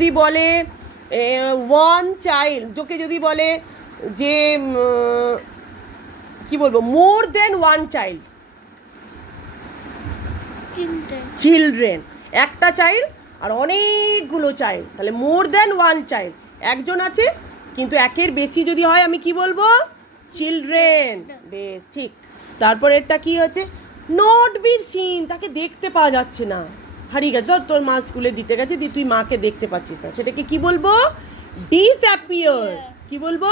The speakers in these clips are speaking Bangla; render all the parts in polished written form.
যদি বলে ওয়ান চাইল্ড, তোকে যদি বলে যে কি বলবো, মোর দেন ওয়ান চাইল্ড, চিলড্রেন, একটা চাইল্ড আর অনেকগুলো চাইল্ড, তাহলে মোর দেন ওয়ান চাইল্ড, একজন আছে কিন্তু একের বেশি যদি হয় আমি কি বলবো, চিলড্রেন। বেশ, ঠিক। তারপর এটা কি হচ্ছে, নট বির সিন, তাকে দেখতে পাওয়া যাচ্ছে না, হারিয়ে গেছে, ধর তোর মা স্কুলে দিতে গেছে, দিয়ে তুই মাকে দেখতে পাচ্ছিস না, সেটাকে কি বলবো, ডিসঅ্যাপিয়ার। কি বলবো,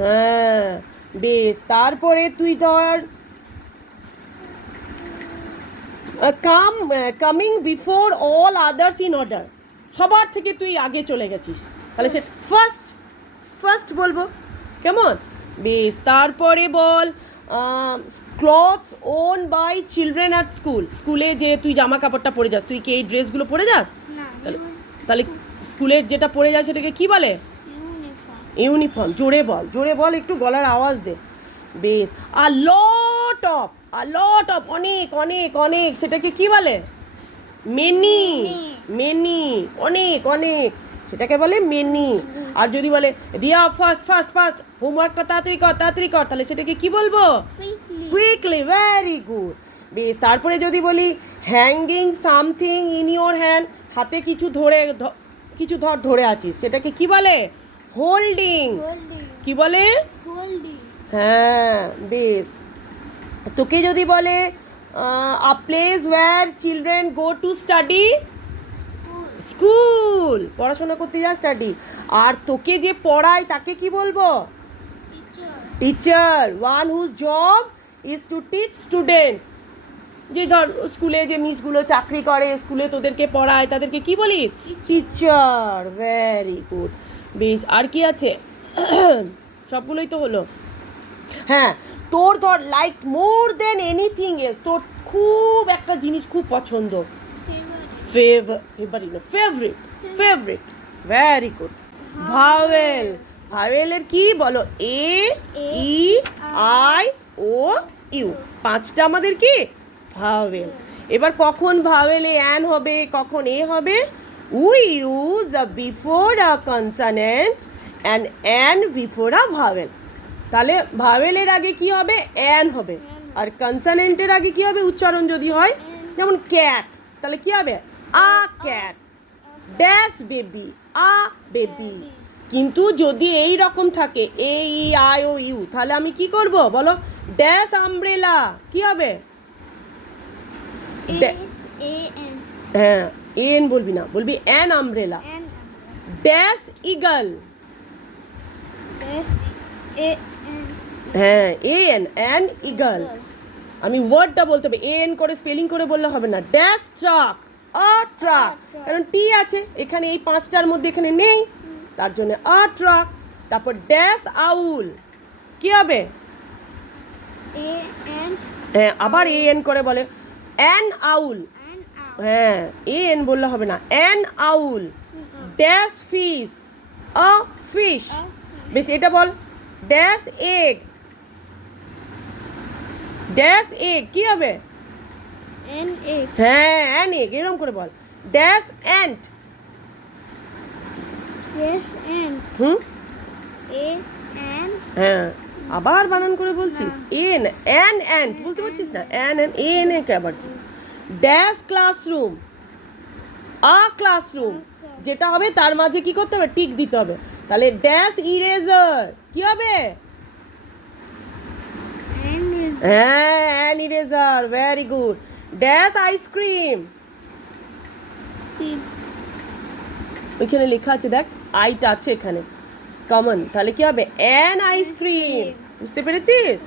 হ্যাঁ। বেশ, তারপরে তুই ধর coming before all others in order, সবার থেকে তুই আগে চলে গেছিস, তাহলে সে ফার্স্ট বলবো, কেমন। বেশ, তারপরে বল clothes worn by children at school, স্কুলে যে তুই জামা কাপড়টা পরে যাস, তুই কি এই ড্রেসগুলো পরে যাস, তাহলে স্কুলের যেটা পরে যায় সেটাকে কি বলে, ইউনিফর্ম। জোরে বল একটু, গলার আওয়াজ দে। বেশ, আ লট অফ, অনেক অনেক অনেক, সেটাকে কি বলে, মেনি, অনেক, সেটাকে বলে মেনি। আর যদি বলে দিয়া ফার্স্ট হোমওয়ার্কটা তাড়াতাড়ি কর, তাহলে সেটাকে কি বলবো, কুইকলি। Very good. বেশ, তারপরে যদি বলি hanging something in your hand, হাতে কিছু ধরে আছিস, সেটাকে কি বলে, হোল্ডিং। কি বলে, হ্যাঁ। বেশ, তোকে যদি বলে a place where children go to study, school, পড়াশোনা করতে যা, স্টাডি। আর তোকে যে পড়ায় তাকে কি বলবো, teacher. One whose job is to teach students, যে ধর স্কুলে যে মিসগুলো চাকরি করে, স্কুলে তোদেরকে পড়ায়, তাদেরকে কি বলিস, টিচার। Very good. বেশ, আর কি আছে, সবগুলোই তো হলো। হ্যাঁ, তোর ধর লাইক মোর দেন এনিথিং এলস, তোর খুব একটা জিনিস খুব পছন্দ, ফেভারিট। Very good. ভাওয়েলের কি বলো, এ ই আই ও ইউ, পাঁচটা আমাদের কি ভাওয়েল। এবার কখন ভাওয়েলে অ্যান হবে, কখন এ হবে, we use before a consonant and an before a vowel. তাহলে ভাওয়েলের আগে কি হবে, অ্যান হবে, আর কনসোনেন্টের আগে কি হবে, উচ্চারণ যদি হয়, যেমন ক্যাট, তাহলে কি হবে, আ ক্যাট, ড্যাশ বেবি, আ বেবি। কিন্তু যদি এই রকম থাকে এ ই আই ও ইউ, তাহলে আমি কি করব বলো, ড্যাশ আমব্রেলা, কি হবে, হ্যাঁ, এন বলবি না, বলবি অ্যান আমব্রেলা। ড্যাশ ইগল, হ্যাঁ, অ্যান ইগল। আমি ওয়ার্ডটা বলতে হবে, এন করে স্পেলিং করে বললে হবে না। ড্যাশ ট্রাক, আ ট্রাক, কারণ টি আছে এখানে, এই পাঁচটার মধ্যে এখানে নেই, তার জন্য আ ট্রাক। তারপর ড্যাশ আউল, কি হবে, হ্যাঁ, আবার এন করে বলে, অ্যান আউল, হ্যাঁ, এন বললে হবে না, an owl. Dash fish, a fish. বেশ, এটা বল, ড্যাশ এগ, কি হবে, হ্যাঁ, অ্যান এগ, এরকম করে বল। ড্যাশ অ্যান্ট, হ্যাঁ, আবার বানান করে বলছিস, অ্যান্ট বলতে পারছিস না, এন এ আবার কি। ড্যাশ ক্লাসরুম, আ ক্লাসরুম, যেটা হবে তার মাঝে কি করতে হবে, টিক দিতে হবে, তাহলে ড্যাশ ইরেজার, কি হবে, হ্যাঁ, an eraser. Very good. Dash ice cream, ওইখানে লেখা আছে দেখ, আইটা আছে এখানে কমন, তাহলে কি হবে, অ্যান আইসক্রিম। বুঝতে পেরেছিস?